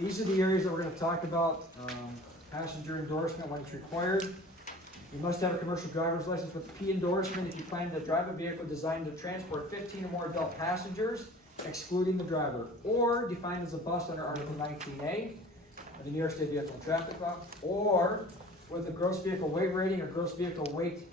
These are the areas that we're going to talk about. Passenger endorsement when it's required. You must have a commercial driver's license with P endorsement if you plan to drive a vehicle designed to transport 15 or more adult passengers, excluding the driver, or defined as a bus under Article 19A of the New York State Vehicle and Traffic Law, or with a gross vehicle weight rating or gross vehicle weight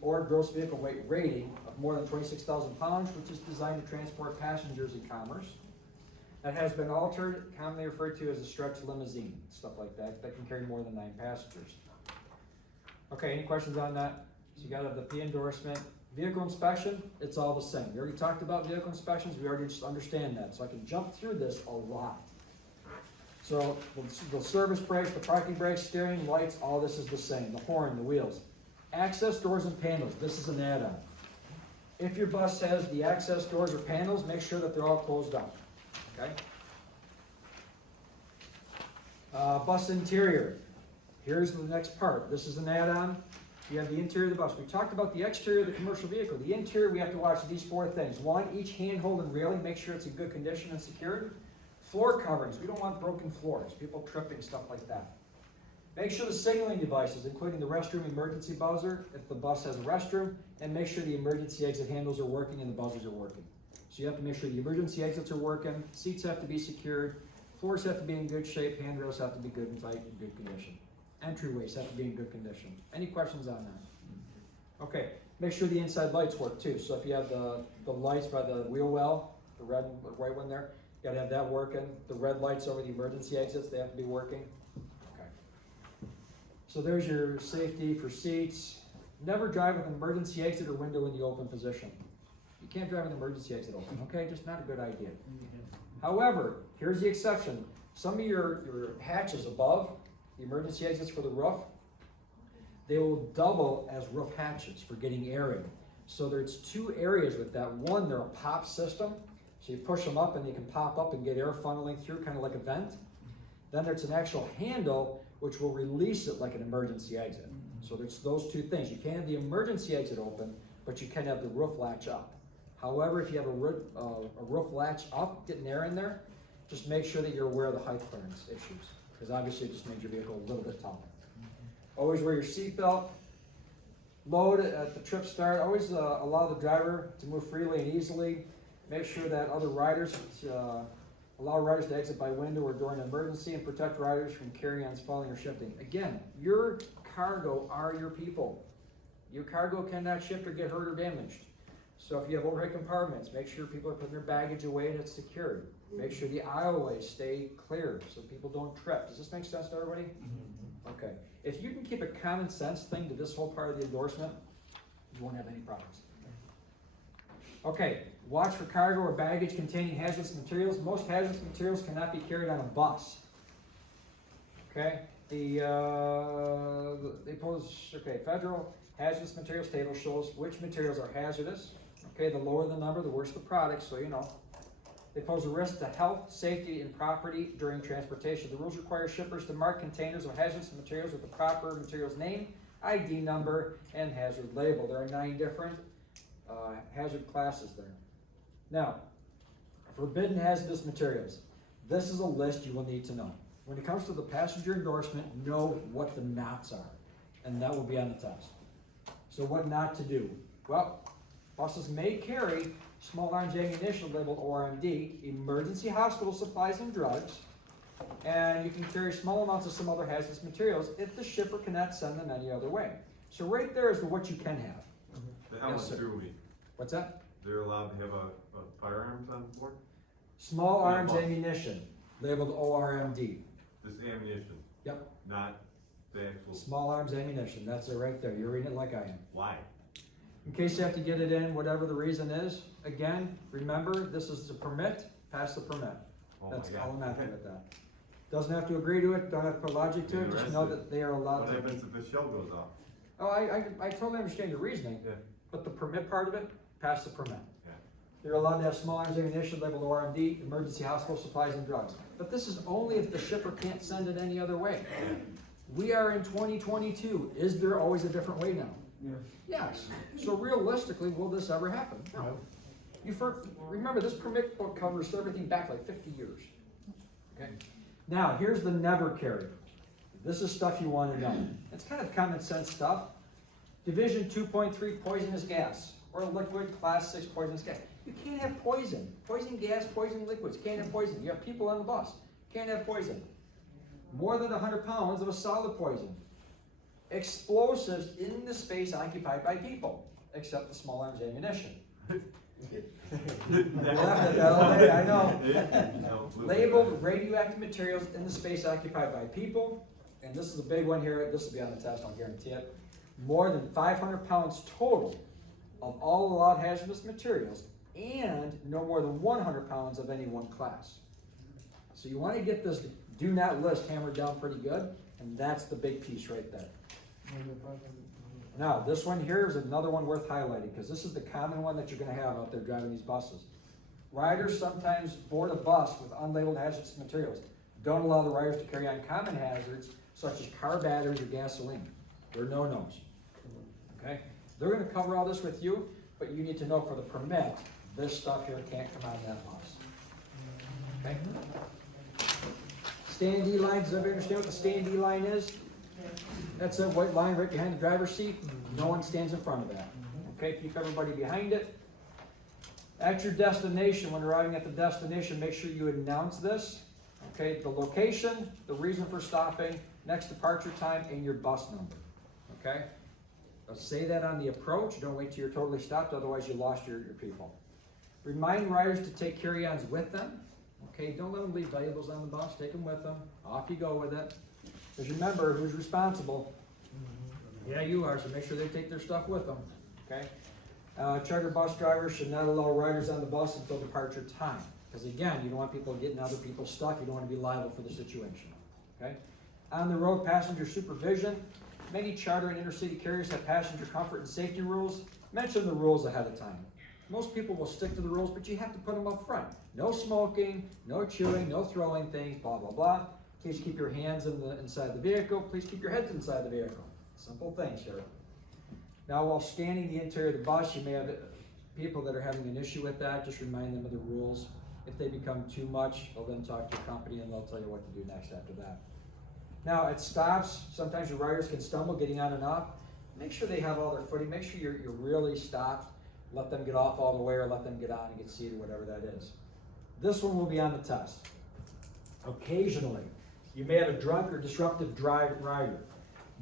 or gross vehicle weight rating of more than 26,000 pounds, which is designed to transport passengers in commerce. That has been altered, commonly referred to as a stretch limousine, stuff like that, that can carry more than 9 passengers. Okay, any questions on that? So you gotta have the P endorsement. Vehicle inspection, it's all the same. We already talked about vehicle inspections, we already just understand that, so I can jump through this a lot. So the service brakes, the parking brakes, steering, lights, all this is the same. The horn, the wheels. Access doors and panels, this is an add-on. If your bus has the access doors or panels, make sure that they're all closed up. Okay. Bus interior. Here's the next part. This is an add-on. You have the interior of the bus. We talked about the exterior of the commercial vehicle. The interior, we have to watch these 4 things. 1, each handhold and railing, make sure it's in good condition and secured. Floor coverings. We don't want broken floors, people tripping, stuff like that. Make sure the signaling devices, including the restroom emergency buzzer, if the bus has a restroom, and make sure the emergency exit handles are working and the buzzers are working. So you have to make sure the emergency exits are working, seats have to be secured, floors have to be in good shape, handrails have to be good and tight in good condition. Entryways have to be in good condition. Any questions on that? Okay, make sure the inside lights work too. So if you have the lights by the wheel well, the red and white one there, you gotta have that working. The red lights over the emergency exits, they have to be working. Okay. So there's your safety for seats. Never drive with an emergency exit or window in the open position. You can't drive an emergency exit open, okay? Just not a good idea. However, here's the exception. Some of your hatches above, the emergency exits for the roof, they will double as roof hatches for getting air in. So there's 2 areas with that. One, they're a pop system. So you push them up and you can pop up and get air funneling through, kind of like a vent. Then there's an actual handle which will release it like an emergency exit. So there's those 2 things. You can't have the emergency exit open, but you can have the roof latch up. However, if you have a roof latch up, getting air in there, just make sure that you're aware of the height clearance issues, because obviously it just makes your vehicle a little bit taller. Always wear your seatbelt. Load at the trip start. Always allow the driver to move freely and easily. Make sure that other riders, allow riders to exit by window or during an emergency, and protect riders from carry-ons falling or shifting. Again, your cargo are your people. Your cargo cannot shift or get hurt or damaged. So if you have overhead compartments, make sure people are putting their baggage away and it's secured. Make sure the aisleways stay clear so people don't trip. Does this make sense to everybody? Okay. If you can keep a common sense thing to this whole part of the endorsement, you won't have any problems. Okay, watch for cargo or baggage containing hazardous materials. Most hazardous materials cannot be carried on a bus. Okay, federal hazardous materials table shows which materials are hazardous. Okay, the lower the number, the worse the product, so you know. They pose a risk to health, safety, and property during transportation. The rules require shippers to mark containers of hazardous materials with the proper material's name, ID number, and hazard label. There are 9 different hazard classes there. Now, forbidden hazardous materials. This is a list you will need to know. When it comes to the passenger endorsement, know what the nots are, and that will be on the test. So what not to do? Well, buses may carry small arms ammunition labeled ORMD, emergency hospital supplies and drugs, and you can carry small amounts of some other hazardous materials if the shipper cannot send them any other way. So right there is what you can have. The helmet's through me. What's that? They're allowed to have a firearms on board? Small arms ammunition labeled ORMD. This ammunition? Yep. Not the actual... Small arms ammunition, that's it right there. You're reading it like I am. Why? In case you have to get it in, whatever the reason is, again, remember, this is the permit, pass the permit. Oh That's my all I'm God. after with that. Doesn't have to agree to it, don't have to put logic to it, just know that they are allowed What to. happens if the shell goes off? Oh, I totally understand your reasoning, Yeah. but the permit part of it, pass the permit. Yeah. You're allowed to have small arms ammunition labeled ORMD, emergency hospital supplies and drugs. But this is only if the shipper can't send it any other way. We are in 2022. Is there always a different way now? Yeah. Yes. So realistically, will this ever happen? No. Remember, this permit book covers everything back like 50 years. Okay. Now, here's the never carry. This is stuff you want to know. It's kind of common sense stuff. Division 2.3, poisonous gas, or liquid class 6 poisonous gas. You can't have poison. Poison gas, poison liquids. Can't have poison. You have people on the bus. Can't have poison. More than 100 pounds of a solid poison. Explosives in the space occupied by people, except the small arms ammunition. You laughed at that all day, I know. Labeled radioactive materials in the space occupied by people, and this is a big one here, this will be on the test, I'll guarantee it. More than 500 pounds total of all allowed hazardous materials, and no more than 100 pounds of any one class. So you want to get this do not list hammered down pretty good, and that's the big piece right there. Now, this one here is another one worth highlighting, because this is the common one that you're going to have out there driving these buses. Riders sometimes board a bus with unlabeled hazardous materials. Don't allow the riders to carry on common hazards, such as car batteries or gasoline. They're no-nos. Okay? They're going to cover all this with you, but you need to know for the permit, this stuff here can't come on that bus. Okay? Standee lines, does everybody understand what the standee line is? That's that white line right behind the driver's seat. No one stands in front of that. Okay, keep everybody behind it. At your destination, when arriving at the destination, make sure you announce this. Okay, the location, the reason for stopping, next departure time, and your bus number. Okay? Say that on the approach. Don't wait till you're totally stopped, otherwise you lost your people. Remind riders to take carry-ons with them. Okay, don't let them leave valuables on the bus. Take them with them. Off you go with it. Because remember, who's responsible? Yeah, you are, so make sure they take their stuff with them. Okay? Charter bus drivers should not allow riders on the bus until departure time. Because again, you don't want people getting other people's stuff. You don't want to be liable for the situation. Okay? On the road, passenger supervision. Many charter and intercity carriers have passenger comfort and safety rules. Mention the rules ahead of time. Most people will stick to the rules, but you have to put them up front. No smoking, no chewing, no throwing things, blah, blah, blah. Please keep your hands inside the vehicle. Please keep your heads inside the vehicle. Simple things here. Now, while scanning the interior of the bus, you may have people that are having an issue with that. Just remind them of the rules. If they become too much, they'll then talk to your company and they'll tell you what to do next after that. Now, at stops, sometimes your riders can stumble getting on and off. Make sure they have all their footing. Make sure you're really stopped. Let them get off all the way, or let them get on and get seated, whatever that is. This one will be on the test. Occasionally, you may have a drunk or disruptive rider.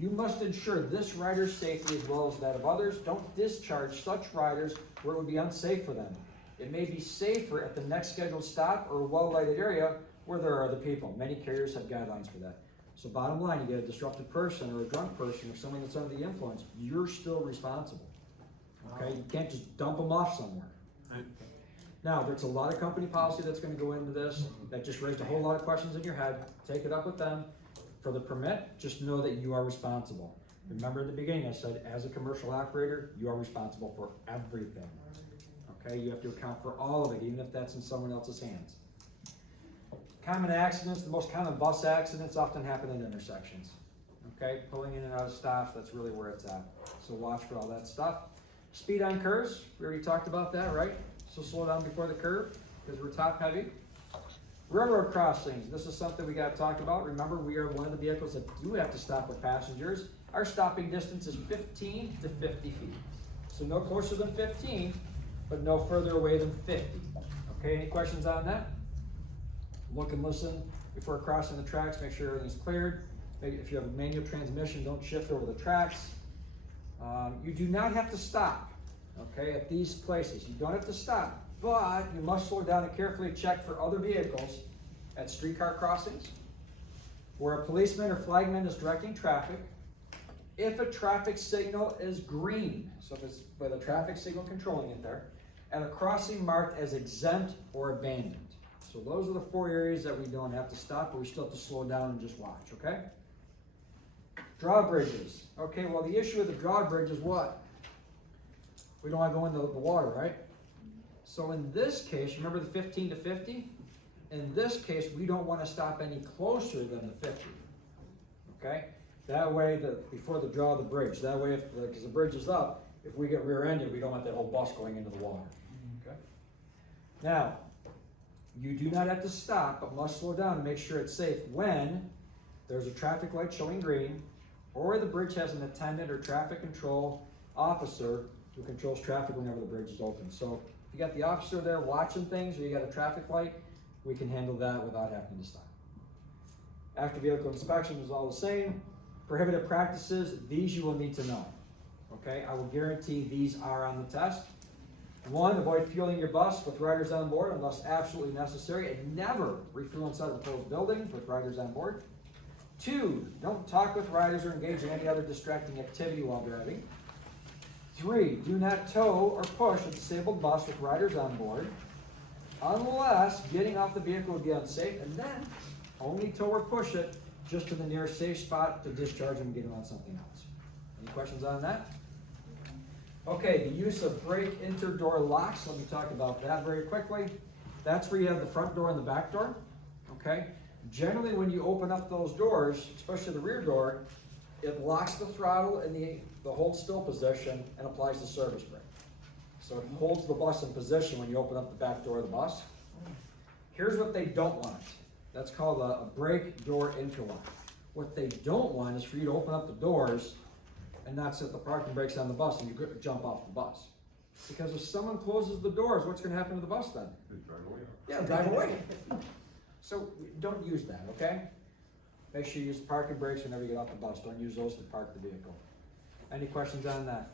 You must ensure this rider's safety as well as that of others. Don't discharge such riders where it would be unsafe for them. It may be safer at the next scheduled stop or a well-lighted area where there are other people. Many carriers have guidelines for that. So bottom line, you get a disruptive person or a drunk person or someone that's under the influence, you're still responsible. Okay, you can't just dump them off somewhere. Now, there's a lot of company policy that's going to go into this. That just raised a whole lot of questions in your head. Take it up with them. For the permit, just know that you are responsible. Remember at the beginning I said, as a commercial operator, you are responsible for everything. Okay, you have to account for all of it, even if that's in someone else's hands. Common accidents, the most common bus accidents often happen in intersections. Okay, pulling in and out of stops, that's really where it's at. So watch for all that stuff. Speed on curves, we already talked about that, right? So slow down before the curve, because we're top heavy. Railroad crossings, this is something we got to talk about. Remember, we are one of the vehicles that do have to stop with passengers. Our stopping distance is 15 to 50 feet. So no closer than 15, but no further away than 50. Okay, any questions on that? Look and listen before crossing the tracks, make sure everything's cleared. Maybe if you have a manual transmission, don't shift over the tracks. You do not have to stop, okay, at these places. You don't have to stop, but you must slow down and carefully check for other vehicles at streetcar crossings, where a policeman or flagman is directing traffic. If a traffic signal is green, so if it's with a traffic signal controlling it there, and a crossing marked as exempt or abandoned. So those are the 4 areas that we don't have to stop, but we still have to slow down and just watch, okay? Drawbridges. Okay, well, the issue with the drawbridge is what? We don't want to go into the water, right? So in this case, remember the 15 to 50? In this case, we don't want to stop any closer than the 50. Okay? That way, before the draw of the bridge. That way, because the bridge is up, if we get rear-ended, we don't want that whole bus going into the water. Okay? Now, you do not have to stop, but must slow down and make sure it's safe when there's a traffic light showing green, or the bridge has an attendant or traffic control officer who controls traffic whenever the bridge is open. So if you got the officer there watching things, or you got a traffic light, we can handle that without having to stop. After vehicle inspection is all the same. Prohibited practices, these you will need to know. Okay, I will guarantee these are on the test. 1, avoid fueling your bus with riders on board unless absolutely necessary, and never refuel inside a closed building with riders on board. 2, don't talk with riders or engage in any other distracting activity while driving. 3, do not tow or push a disabled bus with riders on board unless getting off the vehicle would be unsafe, and then only tow or push it just to the nearest safe spot to discharge them and get them on something else. Any questions on that? Okay, the use of brake inter-door locks, let me talk about that very quickly. That's where you have the front door and the back door, okay? Generally, when you open up those doors, especially the rear door, it locks the throttle in the hold still position and applies the service brake. So it holds the bus in position when you open up the back door of the bus. Here's what they don't want. That's called a brake door interlock. What they don't want is for you to open up the doors and not set the parking brakes on the bus and you jump off the bus. Because if someone closes the doors, what's gonna happen to the bus then? They drive away. Yeah, drive away. So don't use that, okay? Make sure you use the parking brakes whenever you get off the bus. Don't use those to park the vehicle. Any questions on that?